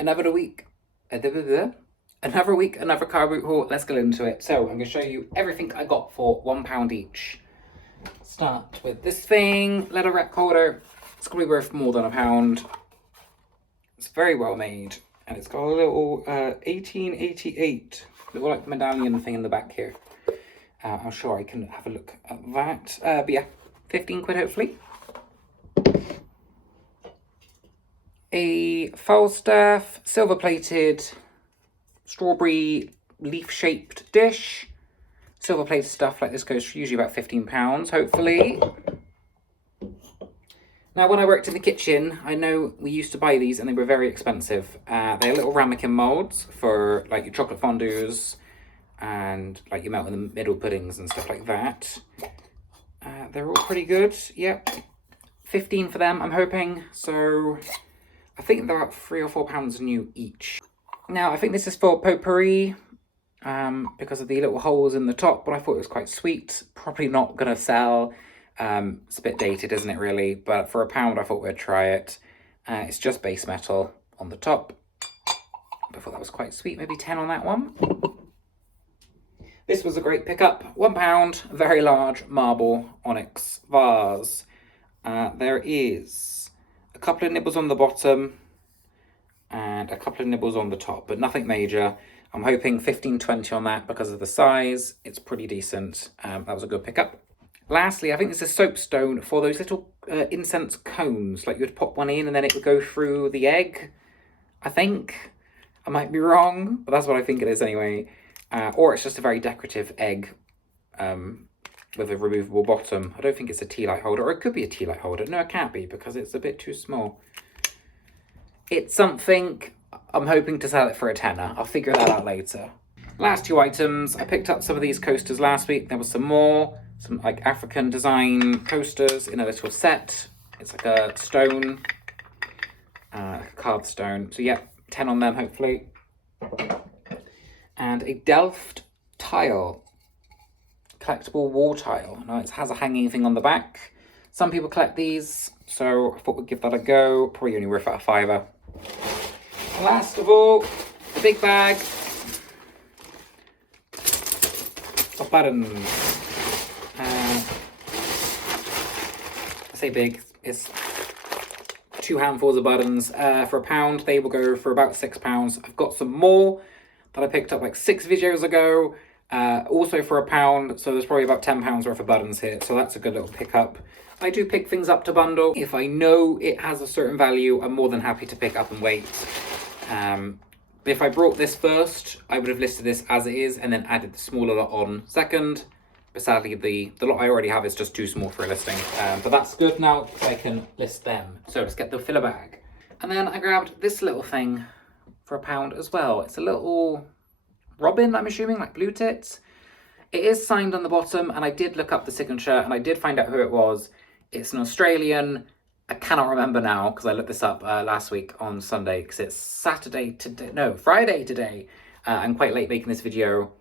Another week, another car boot haul. Let's get into it. So I'm going to show you everything I got for £1 each. Start with this thing, leather wrap holder. It's going to be worth more than £1. It's very well made, and it's got a little 1888 little like medallion thing in the back here. I'm sure I can have a look at that. But yeah, 15 quid hopefully. A Falstaff silver plated strawberry leaf shaped dish. Silver plated stuff like this goes for usually about £15, hopefully. Now, when I worked in the kitchen, I know we used to buy these and they were very expensive. They're little ramekin molds for like your chocolate fondues and like your melt in the middle puddings and stuff like that. They're all pretty good. Yep. 15 for them, I'm hoping. So I think they're about £3 or £4 new each. Now, I think this is for potpourri because of the little holes in the top, but I thought it was quite sweet. Probably not going to sell. It's a bit dated, isn't it, really? But for £1, I thought we'd try it. It's just base metal on the top. I thought that was quite sweet. Maybe 10 on that one. This was a great pickup. £1, very large marble onyx vase. There is a couple of nibbles on the bottom and a couple of nibbles on the top, but nothing major. I'm hoping 15-20 on that because of the size. It's pretty decent. That was a good pickup. Lastly, I think this is soapstone for those little incense cones. Like you would pop one in and then it would go through the egg, I think. I might be wrong, but that's what I think it is anyway. Or it's just a very decorative egg with a removable bottom. I don't think it's a tea light holder, or it could be a tea light holder. No, it can't be because it's a bit too small. It's something. I'm hoping to sell it for a tenner. I'll figure that out later. Last two items. I picked up some of these coasters last week. There was some more. Some like African design coasters in a little set. It's like a stone, a carved stone. So yeah, 10 on them hopefully. And a Delft tile, collectible wall tile. Now it has a hanging thing on the back. Some people collect these, so I thought we'd give that a go. Probably only worth about £5. Last of all, a big bag of buttons. I say big, it's 2 handfuls of buttons. For £1, they will go for about £6. I've got some more that I picked up like 6 videos ago, also for £1, so there's probably about £10 worth of buttons here, so that's a good little pickup. I do pick things up to bundle. If I know it has a certain value, I'm more than happy to pick up and wait. If I brought this first, I would have listed this as it is and then added the smaller lot on second. But sadly, the lot I already have is just too small for a listing. But that's good now because I can list them. So let's get the filler bag. And then I grabbed this little thing for £1 as well. It's a little robin, I'm assuming, like blue tits. It is signed on the bottom, and I did look up the signature, and I did find out who it was. It's an Australian. I cannot remember now because I looked this up last week on Sunday because it's Friday today. I'm quite late making this video.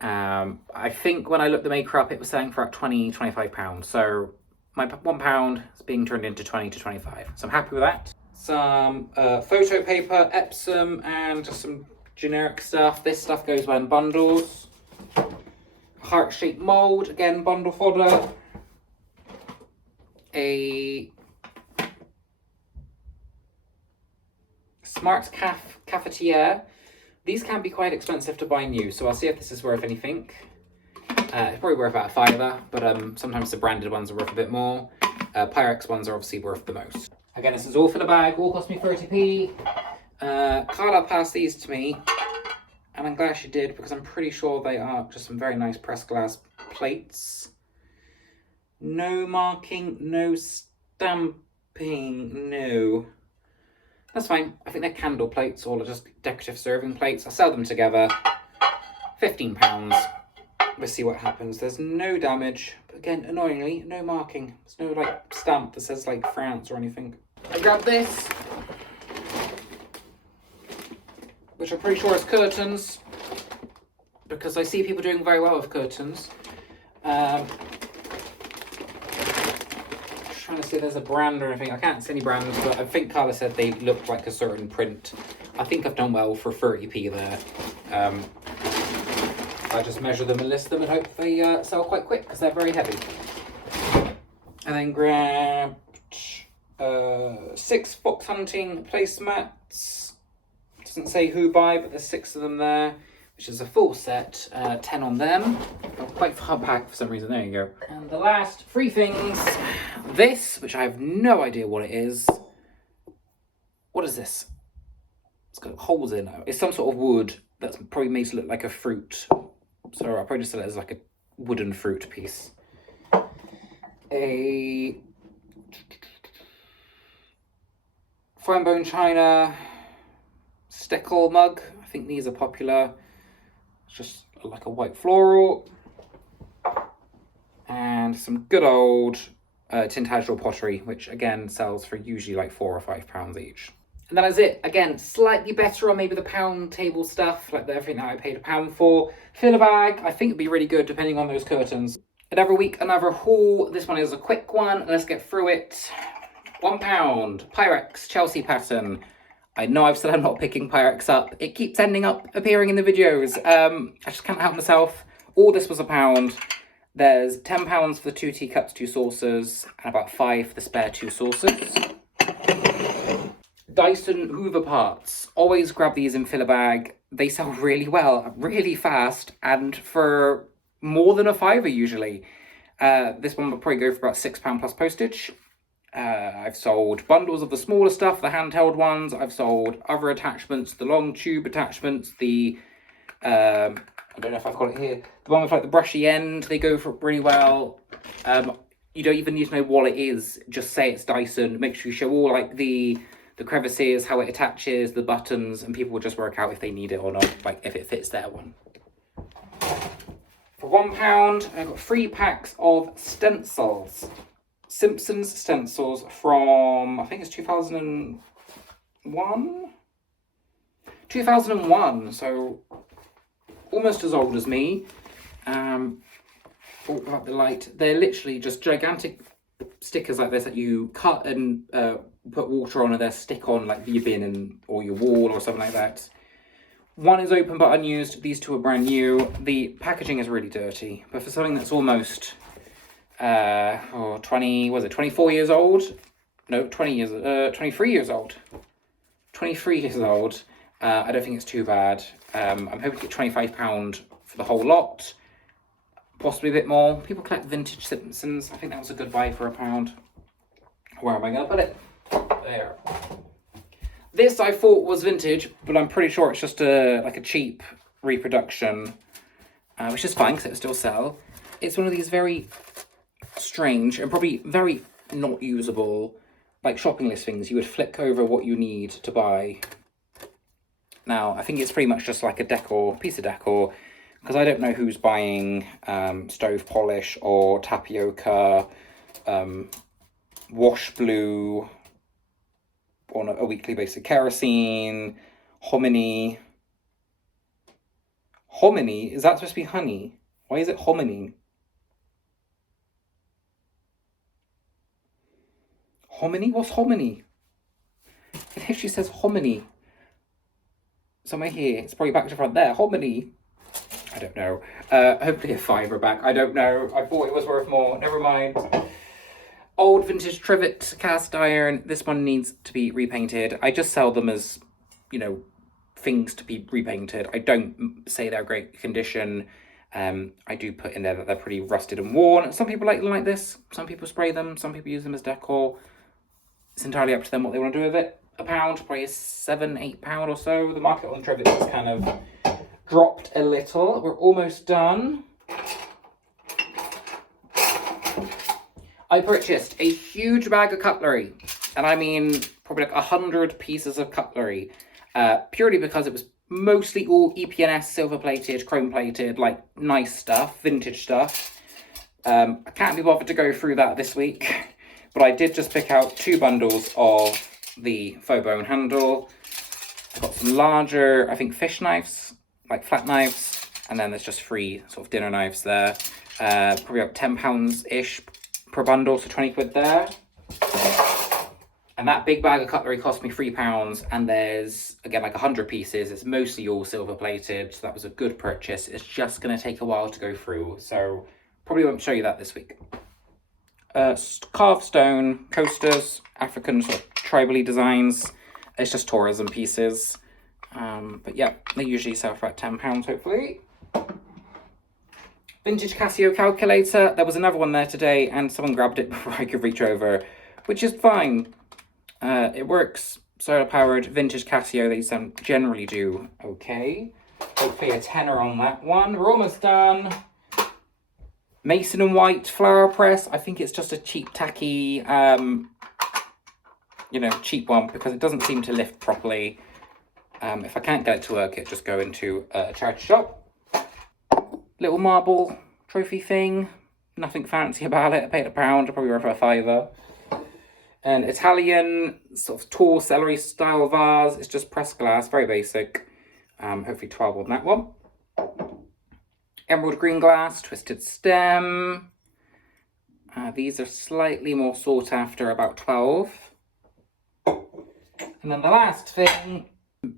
I think when I looked the maker up, it was selling for about £20-25. So my £1 is being turned into 20 to 25. So I'm happy with that. Some photo paper, Epsom, and just some generic stuff. This stuff goes in bundles. Heart-shaped mold, again, bundle fodder. A smart cafetiere. These can be quite expensive to buy new, so I'll see if this is worth anything. It's probably worth about £5, but sometimes the branded ones are worth a bit more. Pyrex ones are obviously worth the most. Again, this is all for the bag, all cost me 30p. Carla passed these to me, and I'm glad she did because I'm pretty sure they are just some very nice pressed glass plates. No marking, no stamping, no. That's fine. I think they're candle plates or just decorative serving plates. I'll sell them together. £15. We'll see what happens. There's no damage. But again, annoyingly, no marking. There's no like stamp that says like France or anything. I grabbed this, which I'm pretty sure is curtains, because I see people doing very well with curtains. Trying trying to see if there's a brand or anything. I can't see any brands, but I think Carla said they look like a certain print. I think I've done well for 30p there. I just measure them and list them and hope they sell quite quick because they're very heavy. And then grabbed 6 fox hunting placemats. Doesn't say who by, but there's 6 of them there, which is a full set, 10 on them. Quite far back for some reason, there you go. And the last 3 things, this, which I have no idea what it is. What is this? It's got holes in it. It's some sort of wood that's probably made to look like a fruit. So I'll probably just sell it as like a wooden fruit piece. A fine bone china stickle mug. I think these are popular. It's just like a white floral. And some good old Tintagel pottery, which again sells for usually like £4 or £5 each. And that is it. Again, slightly better on maybe the pound table stuff, like everything that I paid £1 for. Filler bag, I think it'd be really good depending on those curtains. And every week, another haul. This one is a quick one. Let's get through it. £1, Pyrex, Chelsea pattern. I know I've said I'm not picking Pyrex up. It keeps ending up appearing in the videos. I just can't help myself. All this was £1. There's £10 for the 2 teacups, 2 saucers, and about 5 for the spare 2 saucers. Dyson Hoover parts. Always grab these in filler bag. They sell really well, really fast, and for more than a £5 usually. This one will probably go for about £6 plus postage. I've sold bundles of the smaller stuff, the handheld ones. I've sold other attachments, the long tube attachments, the I don't know if I've got it here. The one with like the brushy end, they go for really well. You don't even need to know what it is. Just say it's Dyson. Make sure you show all like the crevices, how it attaches, the buttons, and people will just work out if they need it or not, like if it fits their one. For £1, I've got 3 packs of stencils. Simpsons stencils from, I think it's 2001? 2001, so almost as old as me. About the light. They're literally just gigantic stickers like this that you cut and put water on and they stick on like your bin or your wall or something like that. One is open but unused. These 2 are brand new. The packaging is really dirty, but for something that's almost 24 years old? No, 23 years old. 23 years old. I don't think it's too bad. I'm hoping to get £25 for the whole lot. Possibly a bit more. People collect vintage Simpsons. I think that was a good buy for £1. Where am I going to put it? There. This I thought was vintage, but I'm pretty sure it's just like a cheap reproduction, which is fine because it will still sell. It's one of these very strange and probably very not usable, like shopping list things. You would flick over what you need to buy. Now, I think it's pretty much just like a piece of decor, because I don't know who's buying stove polish or tapioca, wash blue on a weekly basis, kerosene, hominy. Hominy? Is that supposed to be honey? Why is it hominy? Hominy? What's hominy? It actually says hominy. Somewhere here. It's probably back to front there. Hominy. I don't know. Hopefully a £5 I don't know. I thought it was worth more. Never mind. Old vintage trivet cast iron. This one needs to be repainted. I just sell them as, you know, things to be repainted. I don't say they're great condition. I do put in there that they're pretty rusted and worn. Some people like them like this. Some people spray them. Some people use them as decor. It's entirely up to them what they want to do with it. £1, probably £7, £8 or so. The market on trivet has kind of dropped a little. We're almost done. I purchased a huge bag of cutlery, and I mean probably like 100 pieces of cutlery, purely because it was mostly all EPNS, silver plated, chrome plated, like nice stuff, vintage stuff. I can't be bothered to go through that this week, but I did just pick out 2 bundles of the faux bone handle. I've got some larger, I think, fish knives, like flat knives, and then there's just 3 sort of dinner knives there. Probably about £10-ish per bundle, so 20 quid there. And that big bag of cutlery cost me £3, and there's, again, like 100 pieces. It's mostly all silver plated, so that was a good purchase. It's just going to take a while to go through, so probably won't show you that this week. Carved stone coasters, African sort of tribally designs. It's just tourism pieces. But yeah, they usually sell for about £10, hopefully. Vintage Casio calculator. There was another one there today, and someone grabbed it before I could reach over, which is fine. It works. Solar powered vintage Casio. They generally do okay. Hopefully a tenner on that one. We're almost done. Mason and White flower press. I think it's just a cheap, tacky, cheap one, because it doesn't seem to lift properly. If I can't get it to work, it just go into a charity shop. Little marble trophy thing. Nothing fancy about it. I paid £1. Probably worth a £5. An Italian sort of tall celery style vase. It's just pressed glass, very basic. Hopefully 12 on that one. Emerald green glass, twisted stem. These are slightly more sought after, about 12. And then the last thing,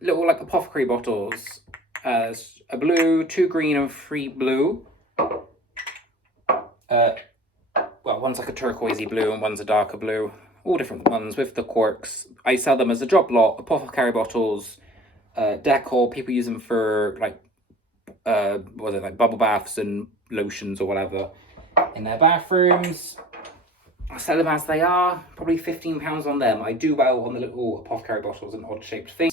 little like apothecary bottles. A blue, 2 green and 3 blue. Well, one's like a turquoisey blue and one's a darker blue. All different ones with the corks. I sell them as a job lot. Apothecary bottles, decor. People use them for like bubble baths and lotions or whatever in their bathrooms. I sell them as they are. Probably £15 on them. I do well on the little apothecary bottles and odd shaped things.